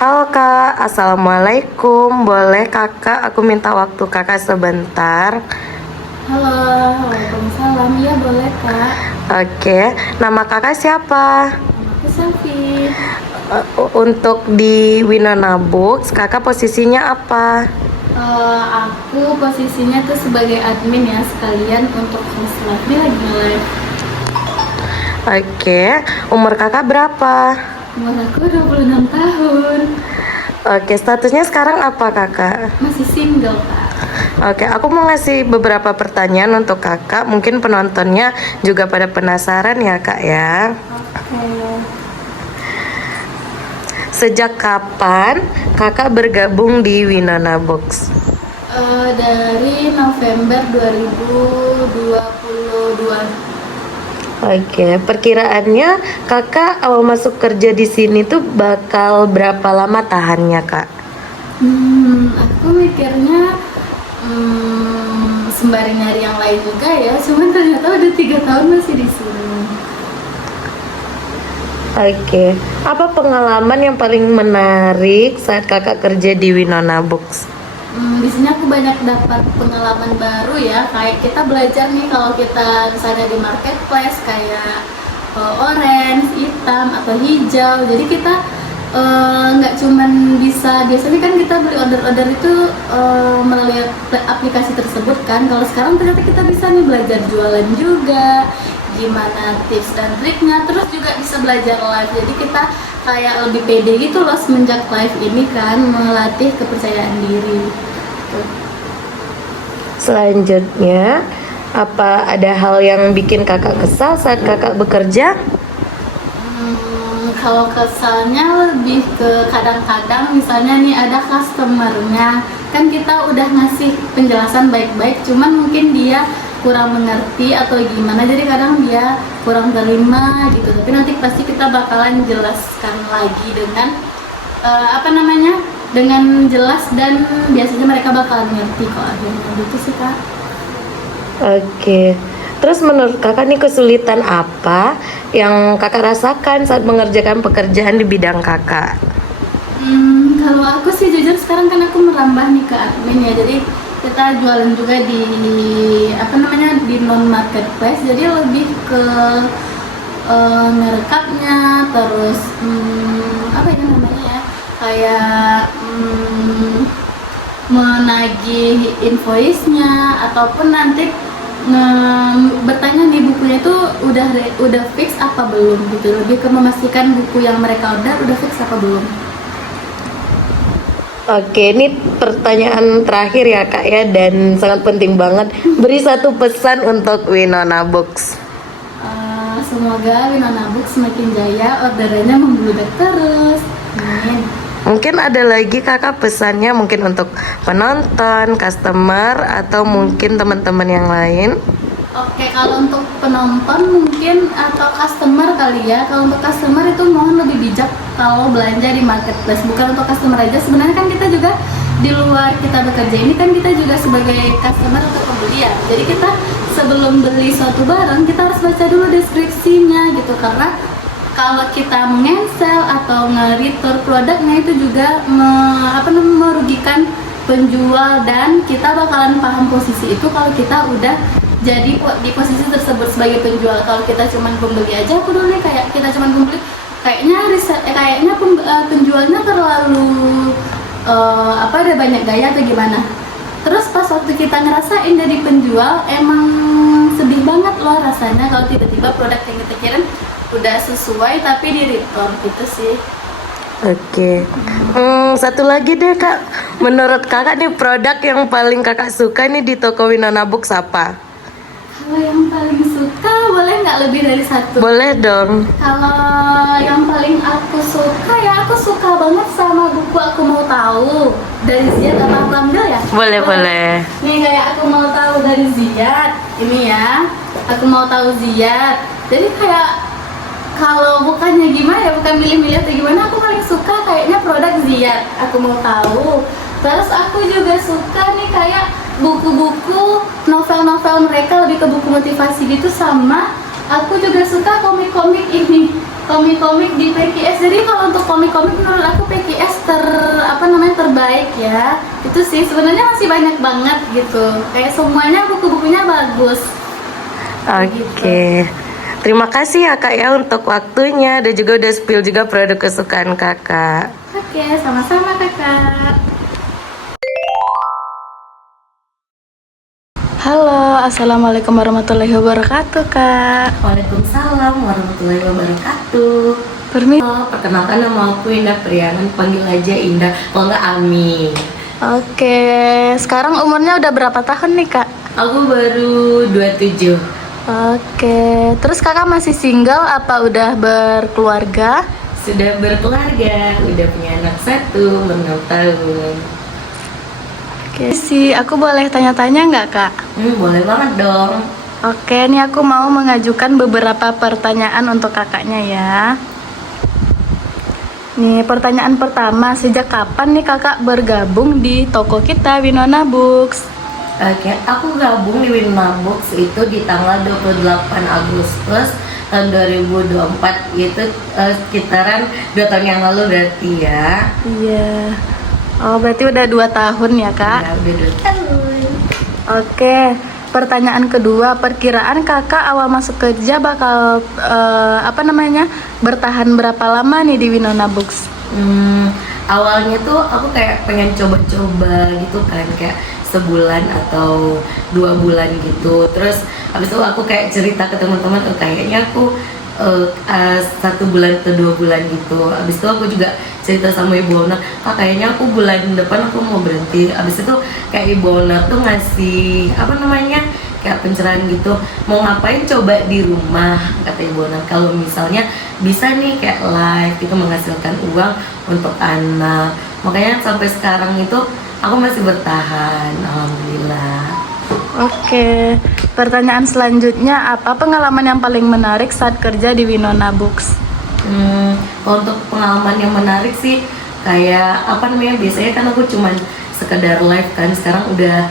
Halo Kak, Assalamualaikum. Boleh Kakak, aku minta waktu Kakak sebentar. Halo, Waalaikumsalam. Iya boleh Kak. Oke, nama Kakak siapa? Nama aku Selfie. Untuk di Winona Books, Kakak posisinya apa? Aku posisinya tuh sebagai admin ya, sekalian untuk host live. Ini lagi nge-live. Oke, umur Kakak berapa? Umur aku 26 tahun. Oke, statusnya sekarang apa Kakak? Masih single Kak. Oke, aku mau ngasih beberapa pertanyaan untuk Kakak. Mungkin penontonnya juga pada penasaran ya Kak ya. Oke. Sejak kapan Kakak bergabung di Winona Books? Dari November 2022. Oke, perkiraannya Kakak awal masuk kerja di sini tuh bakal berapa lama tahannya Kak? Aku mikirnya sembari nyari yang lain juga ya, cuman ternyata udah 3 tahun masih di sini. Oke, apa pengalaman yang paling menarik saat Kakak kerja di Winona Books? Di sini aku banyak dapat pengalaman baru ya, kayak kita belajar nih kalau kita misalnya di marketplace kayak orange, hitam atau hijau. Jadi kita nggak cuman bisa, biasanya kan kita beli order-order itu melalui aplikasi tersebut kan. Kalau sekarang ternyata kita bisa nih belajar jualan juga, gimana tips dan triknya, terus juga bisa belajar live. Jadi kita kayak lebih pede gitu loh semenjak live ini kan, melatih kepercayaan diri. Selanjutnya, apa ada hal yang bikin Kakak kesal saat Kakak bekerja? Kalau kesalnya lebih ke kadang-kadang misalnya nih ada customernya, kan kita udah ngasih penjelasan baik-baik, cuman mungkin dia kurang mengerti atau gimana, jadi kadang dia kurang terima gitu. Tapi nanti pasti kita bakalan jelaskan lagi dengan dengan jelas, dan biasanya mereka bakalan ngerti kok akhirnya gitu sih Kak. Oke, terus menurut Kakak nih kesulitan apa yang Kakak rasakan saat mengerjakan pekerjaan di bidang Kakak? Kalau aku sih jujur sekarang kan aku merambah nih ke admin ya, jadi kita jualan juga di di non marketplace, jadi lebih ke merekapnya, terus kayak menagih invoice-nya, ataupun nanti bertanya nih bukunya tuh udah fix apa belum gitu, lebih ke memastikan buku yang mereka order udah fix apa belum. Oke, ini pertanyaan terakhir ya Kak ya, dan sangat penting banget. Beri satu pesan untuk Winona Books. Semoga Winona Books semakin jaya, orderannya membludak terus. Amin. Mungkin ada lagi Kakak pesannya mungkin untuk penonton, customer, atau mungkin teman-teman yang lain? Oke, kalau untuk penonton mungkin atau customer kali ya. Kalau untuk customer itu mohon lebih bijak kalau belanja di marketplace. Bukan untuk customer aja, sebenarnya kan kita juga di luar kita bekerja ini kan kita juga sebagai customer atau pembeli ya. Jadi kita sebelum beli suatu barang kita harus baca dulu deskripsinya gitu, karena kalau kita mengensel atau nge-return produknya itu juga merugikan penjual, dan kita bakalan paham posisi itu kalau kita udah jadi di posisi tersebut sebagai penjual. Kalau kita cuman pembeli aja, aku dulu nih kayak kita cuman pembeli, kayaknya penjualnya terlalu ada banyak gaya atau gimana. Terus pas waktu kita ngerasain dari penjual, emang sedih banget loh rasanya kalau tiba-tiba produk yang kita kirim udah sesuai tapi di return gitu sih. Oke, satu lagi deh Kak. Menurut Kakak nih produk yang paling Kakak suka nih di toko Winona Books apa? Kalau yang paling suka boleh nggak lebih dari satu? Boleh dong. Kalau yang paling aku suka ya, aku suka banget sama buku Aku Mau Tahu dari Ziyad apa Prambil ya? Boleh. Nih kayak Aku Mau Tahu dari Ziyad, ini ya, Aku Mau Tahu Ziyad. Jadi kayak kalau bukannya gimana ya, bukan milih-milih atau gimana, aku paling suka kayaknya produk Ziyad, Aku Mau Tahu. Terus aku juga suka nih kayak buku-buku novel-novel mereka, lebih ke buku motivasi gitu. Sama aku juga suka komik-komik ini komik-komik di PKS. Jadi kalau untuk komik-komik menurut aku PKS terbaik ya. Itu sih sebenarnya masih banyak banget gitu. Kayak semuanya buku-bukunya bagus. Oke. Terima kasih ya Kak ya untuk waktunya dan juga udah spill juga produk kesukaan Kakak. Oke, sama-sama Kakak. Halo, assalamualaikum warahmatullahi wabarakatuh Kak. Waalaikumsalam warahmatullahi wabarakatuh. Permisi. Perkenalkan nama aku Indah Priyangan, panggil aja Indah, kalau nggak Ami. Oke, sekarang umurnya udah berapa tahun nih Kak? Aku baru 27. Oke, terus Kakak masih single apa udah berkeluarga? Sudah berkeluarga, udah punya anak 1 umur 6 tahun. Oke sih, aku boleh tanya-tanya nggak Kak? Boleh banget dong. Oke, ini aku mau mengajukan beberapa pertanyaan untuk kakaknya ya. Nih, pertanyaan pertama, sejak kapan nih kakak bergabung di toko kita, Winona Books? Oke, aku gabung di Winona Books itu di tanggal 28 Agustus tahun 2024, itu sekitaran 2 tahun yang lalu berarti ya. Iya. Oh, berarti udah 2 tahun ya kak? Ya, udah 2 tahun. Oke, pertanyaan kedua, perkiraan kakak awal masuk kerja bakal bertahan berapa lama nih di Winona Books? Awalnya tuh aku kayak pengen coba-coba gitu kan, kayak sebulan atau 2 bulan gitu. Terus habis itu aku kayak cerita ke teman-teman, kayaknya aku 1 bulan atau 2 bulan gitu. Habis itu aku juga cerita sama Ibu Ona, kayaknya aku bulan depan aku mau berhenti. Habis itu kayak Ibu Ona tuh ngasih kayak pencerahan gitu, mau ngapain coba di rumah, kata Ibu Ona. Kalau misalnya bisa nih kayak live itu menghasilkan uang untuk anak. Makanya sampai sekarang itu aku masih bertahan, alhamdulillah. Oke, pertanyaan selanjutnya, apa pengalaman yang paling menarik saat kerja di Winona Books? Kalau untuk pengalaman yang menarik sih kayak biasanya kan aku cuman sekedar live kan, sekarang udah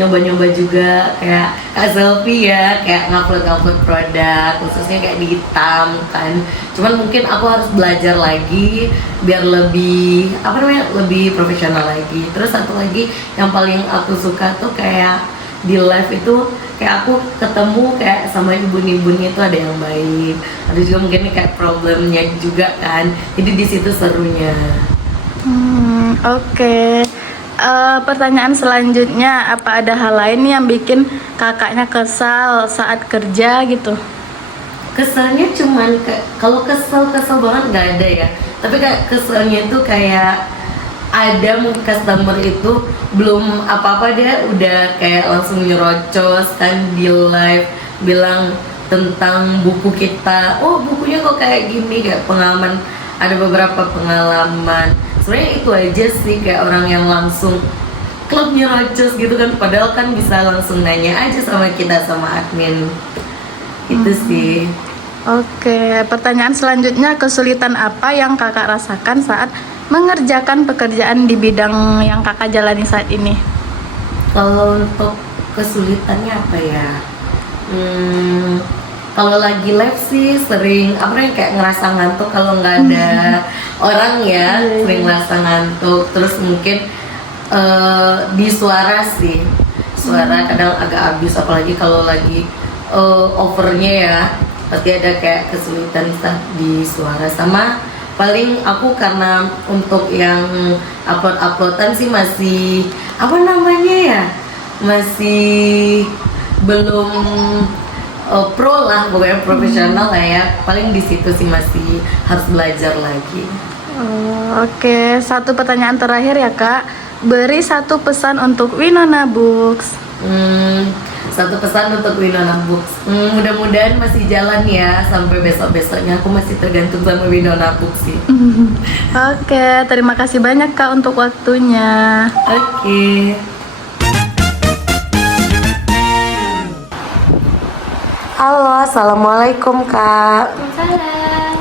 nyoba-nyoba juga kayak selfie ya, kayak ngupload produk, khususnya kayak di hitam kan. Cuman mungkin aku harus belajar lagi biar lebih lebih profesional lagi. Terus satu lagi yang paling aku suka tuh kayak di live itu kayak aku ketemu kayak sama ibu-ibunya itu ada yang baik, ada juga mungkin kayak problemnya juga kan, jadi di situ serunya. Oke. Pertanyaan selanjutnya, apa ada hal lain yang bikin kakaknya kesal saat kerja gitu? Keselnya cuman kalau kesel banget nggak ada ya, tapi kayak keselnya itu kayak ada mungkin customer itu belum apa-apa dia udah kayak langsung nyerocos kan di live, bilang tentang buku kita, oh bukunya kok kayak gini, kayak pengalaman, ada beberapa pengalaman. Sebenarnya itu aja sih, kayak orang yang langsung klub nyerocos gitu kan, padahal kan bisa langsung nanya aja sama kita, sama admin. Itu sih. Oke, pertanyaan selanjutnya, kesulitan apa yang kakak rasakan saat mengerjakan pekerjaan di bidang yang kakak jalani saat ini? Kalau untuk kesulitannya apa ya? Kalau lagi live sih sering kayak ngerasa ngantuk kalau nggak ada orang ya, sering ngerasa ngantuk. Terus mungkin di suara sih, suara kadang agak habis, apalagi kalau lagi overnya ya, pasti ada kayak kesulitan di suara. Sama paling aku karena untuk yang uploadan sih masih masih belum pro lah, pokoknya profesional lah ya. Paling di situ sih masih harus belajar lagi. Oke, satu pertanyaan terakhir ya kak, beri satu pesan untuk Winona Books. Satu pesan untuk Winona Books, mudah-mudahan masih jalan ya sampai besok-besoknya. Aku masih tergantung sama Winona Books sih. Oke, terima kasih banyak kak untuk waktunya. Oke. Halo, assalamualaikum kak. Salam.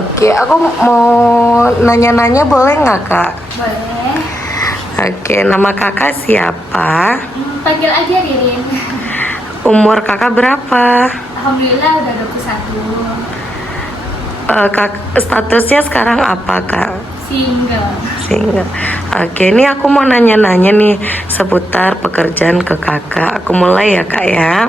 Oke, aku mau nanya-nanya boleh nggak kak? Boleh. Oke, nama kakak siapa? Panggil aja Ririn. Umur kakak berapa? Alhamdulillah udah 21. Statusnya sekarang apa kak? Single. Single. Oke, ini aku mau nanya-nanya nih seputar pekerjaan ke kakak. Aku mulai ya kak ya.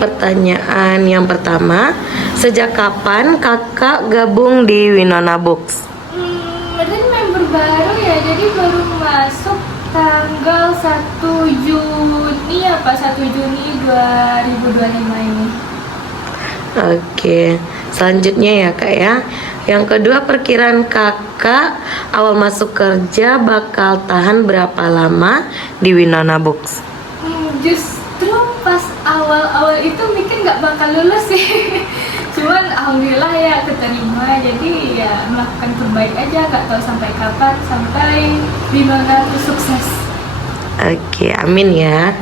Pertanyaan yang pertama, sejak kapan kakak gabung di Winona Books? Ini member baru ya, jadi baru masuk tanggal 1 Juni 2025 ini. Oke, selanjutnya ya kak ya. Yang kedua, perkiraan kakak awal masuk kerja bakal tahan berapa lama di Winona Books? Justru pas awal-awal itu mikir nggak bakal lulus sih. Cuman alhamdulillah ya keterima, jadi ya melakukan terbaik aja, nggak tahu sampai kapan, sampai Winona tuh sukses. Oke, amin ya.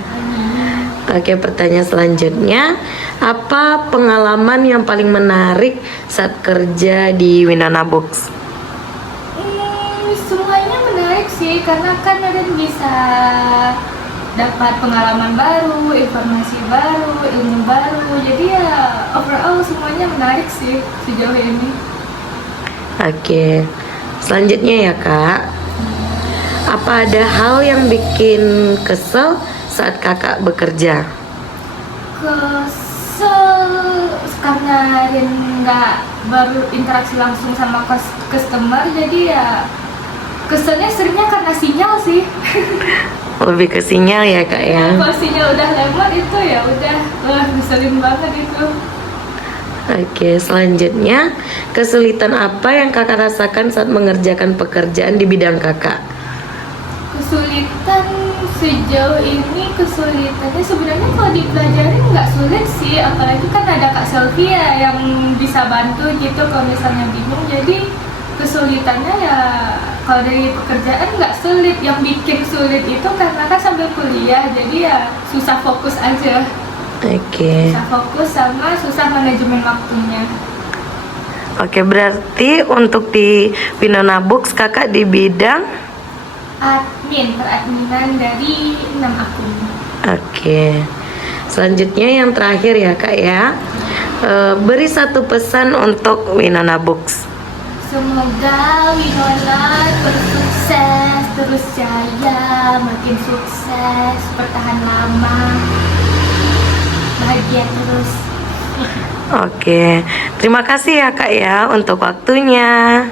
Oke, pertanyaan selanjutnya, apa pengalaman yang paling menarik saat kerja di Winona Books? Semuanya menarik sih, karena kan Raden bisa dapat pengalaman baru, informasi baru, ilmu baru. Jadi ya overall semuanya menarik sih sejauh ini. Oke, selanjutnya ya kak, apa ada hal yang bikin kesel saat kakak bekerja? Kesel karena Rin nggak baru interaksi langsung sama customer, jadi ya keselnya seringnya karena sinyal sih. Lebih ke sinyal ya kak ya. Kalau sinyal udah lemot itu ya udah, wah ngeselin banget itu. Oke, selanjutnya, kesulitan apa yang kakak rasakan saat mengerjakan pekerjaan di bidang kakak? Kesulitan sejauh ini, kesulitannya sebenarnya kalau dipelajarin nggak sulit sih, apalagi kan ada Kak Sylvia yang bisa bantu gitu kalau misalnya bingung. Jadi kesulitannya ya kalau dari pekerjaan nggak sulit, yang bikin sulit itu karena kan sambil kuliah, jadi ya susah fokus aja. Oke. Susah fokus sama susah manajemen waktunya. Oke, berarti untuk di Winona Books kakak di bidang Peradminan dari 6 akun. Oke. Selanjutnya yang terakhir ya kak ya. Beri satu pesan untuk Winona Books. Semoga Winona terus sukses, terus jaya, makin sukses, bertahan lama, bahagia terus. Oke, terima kasih ya kak ya untuk waktunya.